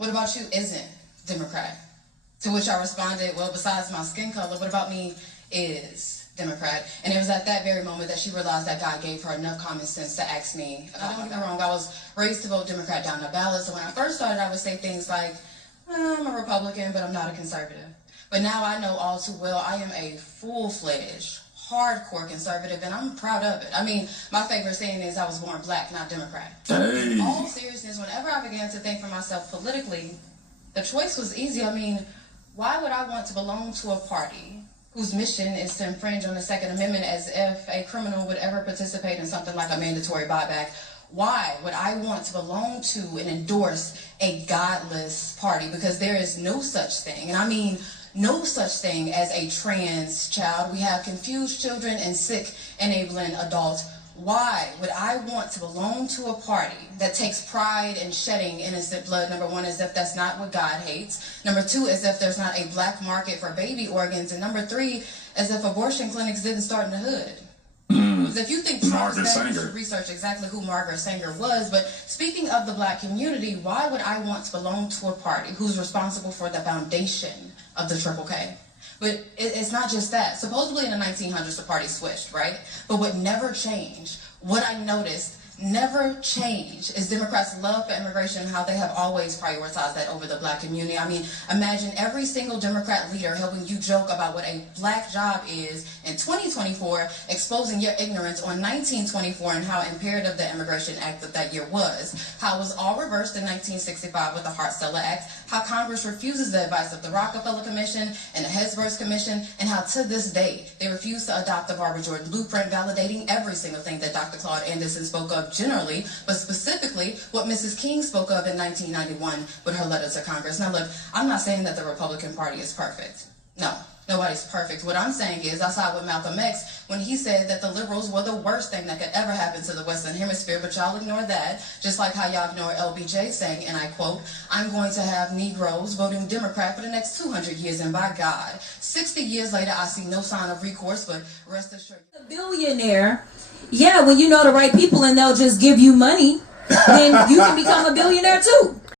what about you isn't Democrat? To which I responded, well, besides my skin color, what about me is Democrat? And it was at that very moment that she realized that God gave her enough common sense to ask me. Don't get me wrong, I was raised to vote Democrat down the ballot, so when I first started, I would say things like, I'm a Republican, but I'm not a conservative. But now I know all too well I am a full-fledged, hardcore conservative, and I'm proud of it. I mean, my favorite saying is I was born black, not Democrat. Hey. In all seriousness, whenever I began to think for myself politically, the choice was easy. I mean, why would I want to belong to a party whose mission is to infringe on the Second Amendment as if a criminal would ever participate in something like a mandatory buyback? Why would I want to belong to and endorse a godless party? Because there is no such thing, and I mean no such thing as a trans child. We have confused children and sick enabling adults. Why would I want to belong to a party that takes pride in shedding innocent blood? Number one, as if that's not what God hates. Number two, as if there's not a black market for baby organs. And number three, as if abortion clinics didn't start in the hood. Because if you think Trump is bad, you should research exactly who Margaret Sanger was. But speaking of the black community, why would I want to belong to a party who's responsible for the foundation of the Triple K? But it's not just that. Supposedly in the 1900s, the party switched, right? But what never changed, what I noticed never changed, is Democrats' love for immigration and how they have always prioritized that over the black community. I mean, imagine every single Democrat leader helping you joke about what a black job is in 2024, exposing your ignorance on 1924 and how imperative the Immigration Act of that year was, how it was all reversed in 1965 with the Hart-Celler Act, how Congress refuses the advice of the Rockefeller Commission and the Hesburgh Commission, and how to this day they refuse to adopt the Barbara Jordan Blueprint, validating every single thing that Dr. Claude Anderson spoke of generally, but specifically what Mrs. King spoke of in 1991 with her letter to Congress. Now look, I'm not saying that the Republican Party is perfect. No, nobody's perfect. What I'm saying is I side with Malcolm X when he said that the liberals were the worst thing that could ever happen to the Western Hemisphere, but y'all ignore that, just like how y'all ignore LBJ saying, and I quote, I'm going to have Negroes voting Democrat for the next 200 years, and by God, 60 years later, I see no sign of recourse, but rest assured. A billionaire, yeah, when you know the right people and they'll just give you money, then you can become a billionaire too.